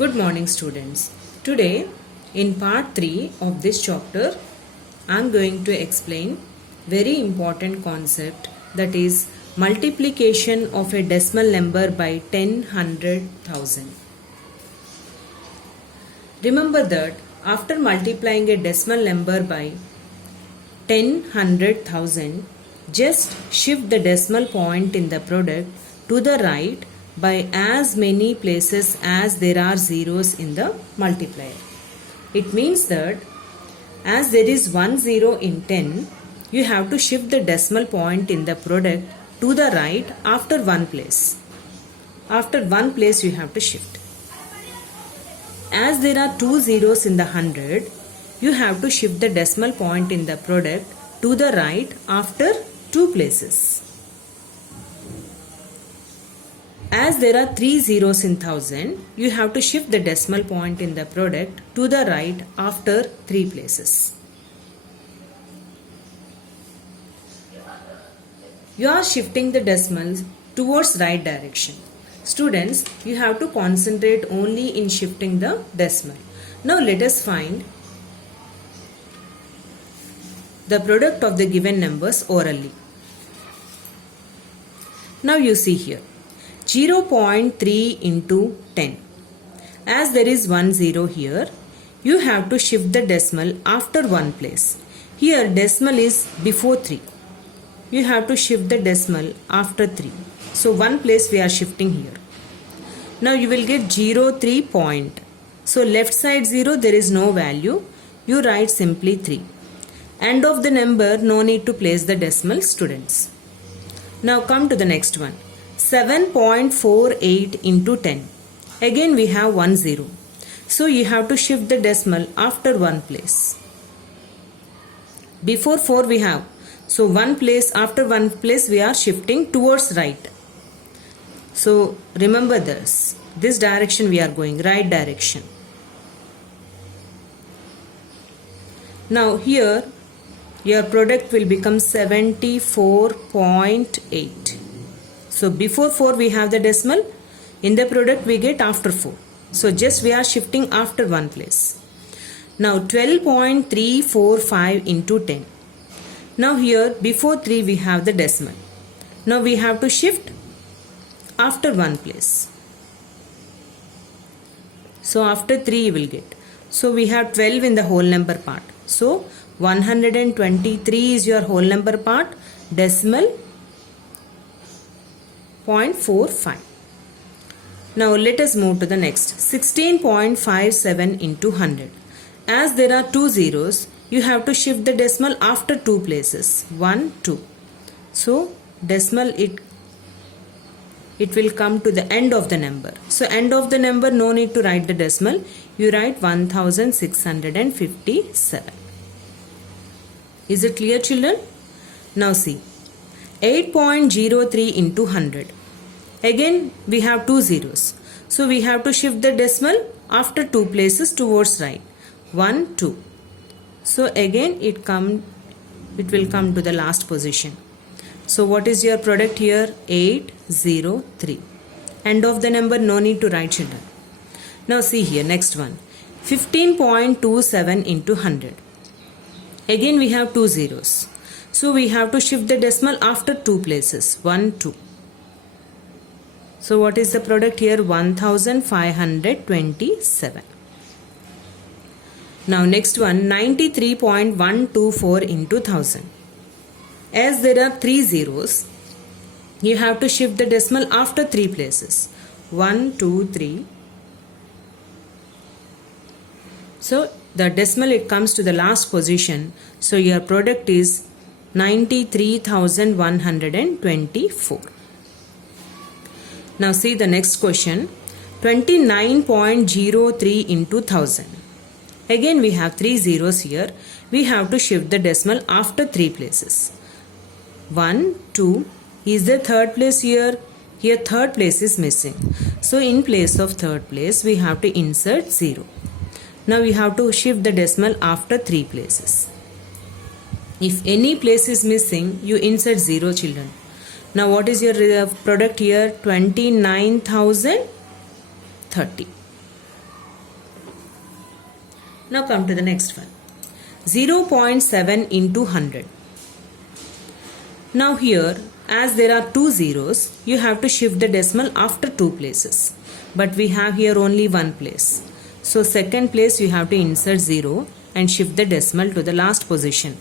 Good morning students. Today in part 3 of this chapter I am going to explain very important concept, that is multiplication of a decimal number by 10, 100, 1000. Remember that after multiplying a decimal number by 10, 100, 1000, just shift the decimal point in the product to the right by as many places as there are zeros in the multiplier. It means that as there is 1 0 in 10, you have to shift the decimal point in the product to the right after one place. After one place you have to shift. As there are 2 zeros in the 100, you have to shift the decimal point in the product to the right after two places. As there are 3 zeros in 1000, you have to shift the decimal point in the product to the right after 3 places. You are shifting the decimals towards right direction. Students, you have to concentrate only in shifting the decimal. Now let us find the product of the given numbers orally. Now you see here 0.3 into 10. As there is 1 0 here, you have to shift the decimal after one place. Here decimal is before 3. You have to shift the decimal after 3. So one place we are shifting here. Now you will get 0.3 point. So left side 0 there is no value. You write simply 3. End of the number, no need to place the decimal, students. Now come to the next one. 7.48 into 10. Again we have 1 0. So you have to shift the decimal after one place. Before 4 we have. So one place, after one place we are shifting towards right. So remember this. This direction we are going, right direction. Now here your product will become 74.8. So before 4 we have the decimal. In the product we get after 4. So just we are shifting after one place. Now 12.345 into 10. Now here before 3 we have the decimal. Now we have to shift after one place. So after 3 you will get. So we have 12 in the whole number part. So 123 is your whole number part. Decimal 0.45. Now let us move to the next. 16.57 into 100. As there are 2 zeros, you have to shift the decimal after two places. 1, 2. So decimal it will come to the end of the number. So end of the number, no need to write the decimal. You write 1657. Is it clear, children? Now see. 8.03 into 100. Again we have 2 zeros. So we have to shift the decimal after two places towards right. 1, 2. So again it will come to the last position. So what is your product here? 803. End of the number, no need to write, children. Now see here, next one. 15.27 into 100. Again we have 2 zeros. So we have to shift the decimal after two places. 1, 2. So what is the product here? 1527. Now next one, 93.124 into 1000. As there are 3 zeros, you have to shift the decimal after 3 places. 1, 2, 3. So the decimal it comes to the last position. So your product is 93,124. Now see the next question. 29.03 into 1000. Again we have 3 zeros here. We have to shift the decimal after 3 places. 1, 2. Is the third place here? Here third place is missing. So in place of third place we have to insert 0. Now we have to shift the decimal after 3 places. If any place is missing, you insert 0, children. Now what is your product here? 29,030. Now come to the next one. 0.7 into 100. Now here, as there are two zeros, you have to shift the decimal after two places. But we have here only one place. So second place you have to insert 0 and shift the decimal to the last position.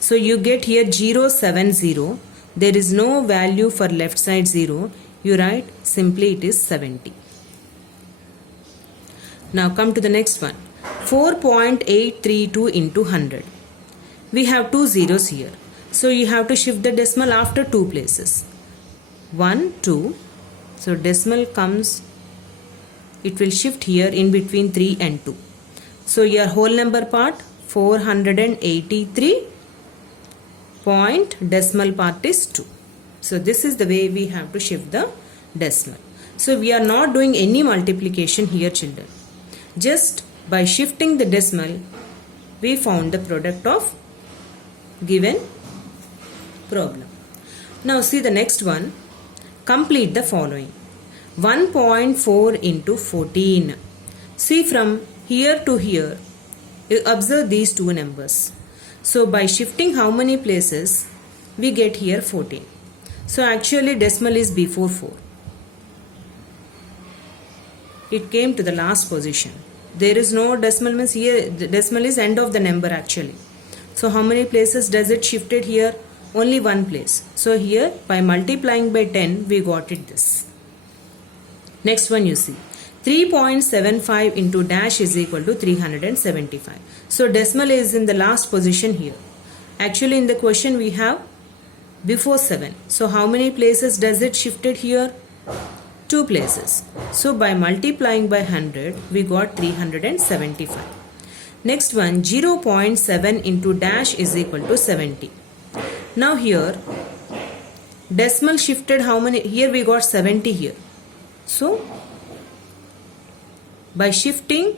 So you get here 070. There is no value for left side 0. You write simply it is 70. Now come to the next one. 4.832 into 100. We have two zeros here. So you have to shift the decimal after two places. 1, 2. So decimal comes, it will shift here in between 3 and 2. So your whole number part 483 point decimal part is 2. So this is the way we have to shift the decimal. So we are not doing any multiplication here, children. Just by shifting the decimal, we found the product of given problem. Now see the next one. Complete the following. 1.4 into 14. See from here to here, you observe these two numbers. So by shifting how many places, we get here 14. So actually decimal is before 4. It came to the last position. There is no decimal, means here the decimal is end of the number actually. So how many places does it shifted here? Only one place. So here by multiplying by 10 we got it this. Next one you see. 3.75 into dash is equal to 375. So decimal is in the last position here. Actually in the question we have before 7. So how many places does it shifted here? 2 places. So by multiplying by 100 we got 375. Next one, 0.7 into dash is equal to 70. Now here decimal shifted how many? Here we got 70 here. So by shifting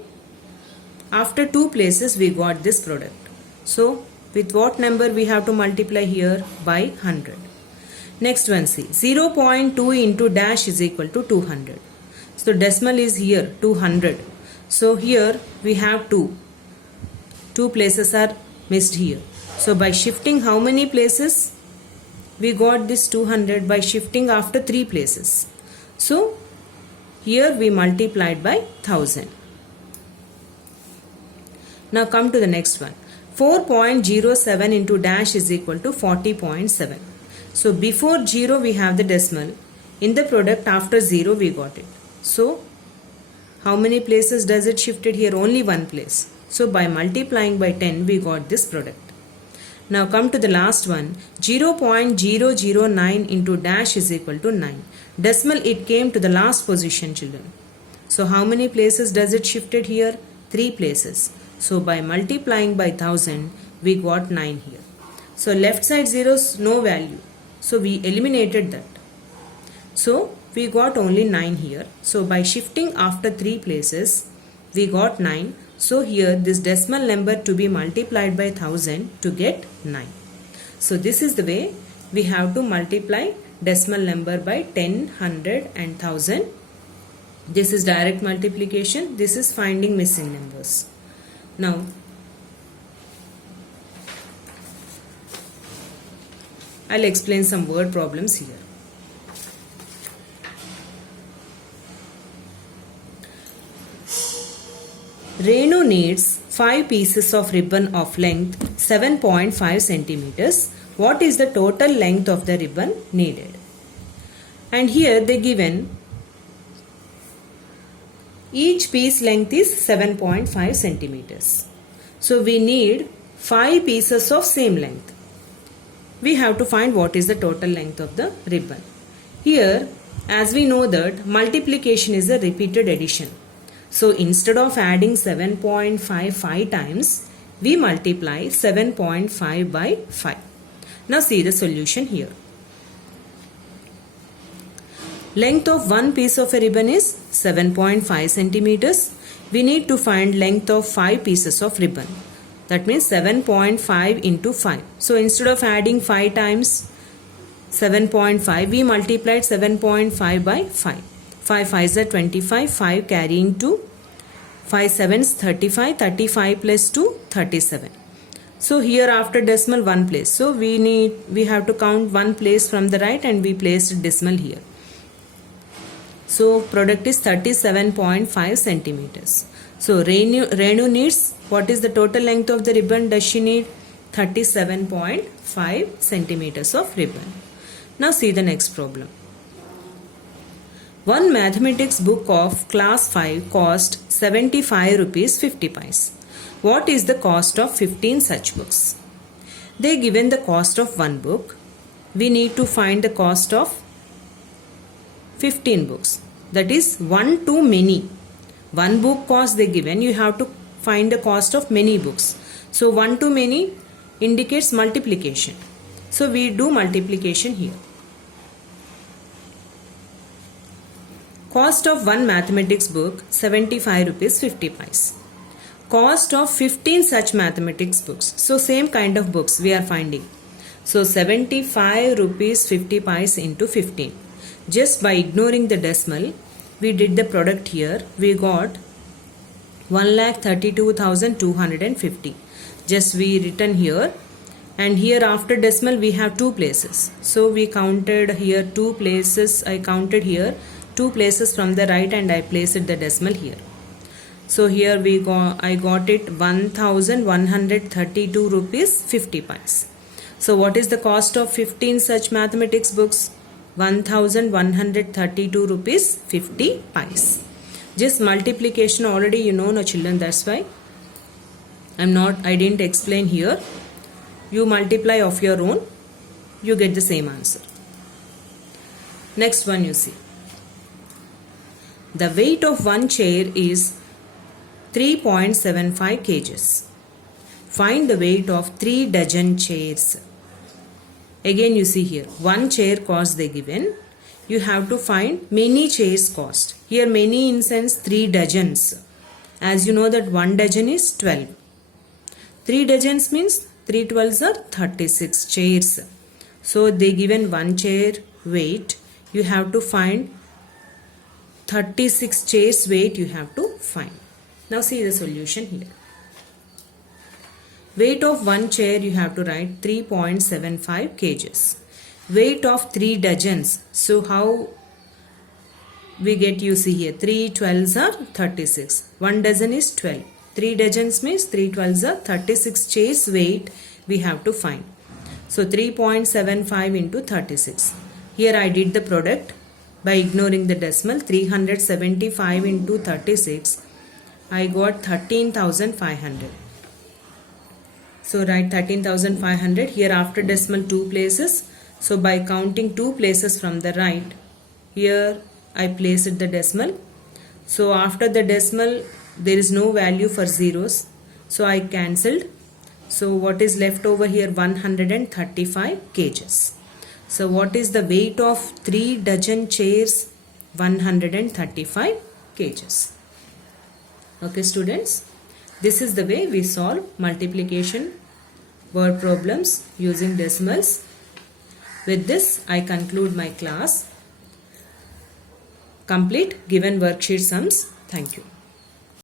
after 2 places we got this product. So with what number we have to multiply here? By 100. Next one, see, 0.2 into dash is equal to 200. So decimal is here 200. So here we have 2. 2 places are missed here. So by shifting how many places? We got this 200 by shifting after 3 places. So here we multiplied by 1000. Now come to the next one. 4.07 into dash is equal to 40.7. So before 0 we have the decimal. In the product after 0 we got it. So how many places does it shifted here? Only one place. So by multiplying by 10 we got this product. Now come to the last one. 0.009 into dash is equal to 9. Decimal it came to the last position, children. So how many places does it shifted here? 3 places. So by multiplying by 1000 we got 9 here. So left side zeros no value. So we eliminated that. So we got only 9 here. So by shifting after 3 places we got 9. So here this decimal number to be multiplied by 1000 to get 9. So this is the way we have to multiply decimal number by 10, 100 and 1000. This is direct multiplication. This is finding missing numbers. Now I'll explain some word problems here. Renu needs 5 pieces of ribbon of length 7.5 centimeters. What is the total length of the ribbon needed? And here they given each piece length is 7.5 centimeters. So we need 5 pieces of same length. We have to find what is the total length of the ribbon. Here, as we know that multiplication is a repeated addition. So instead of adding 7.55 times, we multiply 7.5 by 5. Now see the solution here. Length of one piece of a ribbon is 7.5 centimeters. We need to find length of 5 pieces of ribbon. That means 7.5 into 5. So instead of adding 5 times 7.5, we multiplied 7.5 by 5. 5 5s are 25, 5 carrying 2, 5 sevens 35, 35 plus 2 37. So here after decimal one place. So we have to count one place from the right and we placed decimal here. So product is 37.5 centimeters. So Renu needs, what is the total length of the ribbon? Does she need 37.5 centimeters of ribbon? Now see the next problem. One mathematics book of class 5 cost 75 rupees 50 paise. What is the cost of 15 such books? They given the cost of one book. We need to find the cost of 15 books. That is one to many. One book cost they given, you have to find the cost of many books. So one to many indicates multiplication. So we do multiplication here. Cost of one mathematics book 75 rupees 50 paise. Cost of 15 such mathematics books. So same kind of books we are finding. So 75 rupees 50 paise into 15. Just by ignoring the decimal, we did the product here. We got 1,32,250. Just we written here, and here after decimal we have two places. So we counted here two places. I counted here two places from the right and I placed the decimal here. So here I got it 1,132 rupees 50 paise. So what is the cost of 15 such mathematics books? 1,132 rupees 50 paise. Just multiplication already you know, no children, that's why I didn't explain here. You multiply of your own, you get the same answer. Next one you see. The weight of one chair is 3.75 kgs. Find the weight of 3 dozen chairs. Again you see here, one chair cost they given. You have to find many chairs cost. Here many in sense 3 dozens. As you know that 1 dozen is 12. 3 dozens means 3 12s are 36 chairs. So they given one chair weight. You have to find 36 chairs weight you have to find. Now see the solution here. Weight of one chair you have to write 3.75 kgs. Weight of 3 dozens. So how we get, you see here 3 12s are 36. 1 dozen is 12. 3 dozens means 3 12s are 36 chairs weight we have to find. So 3.75 into 36. Here I did the product by ignoring the decimal. 375 into 36. I got 13,500. So write 13,500. Here after decimal 2 places. So by counting 2 places from the right, here I placed the decimal. So after the decimal there is no value for zeros. So I cancelled. So what is left over here? 135 kgs. So what is the weight of 3 dozen chairs? 135 kgs. Okay students, this is the way we solve multiplication word problems using decimals. With this I conclude my class. Complete given worksheet sums. Thank you.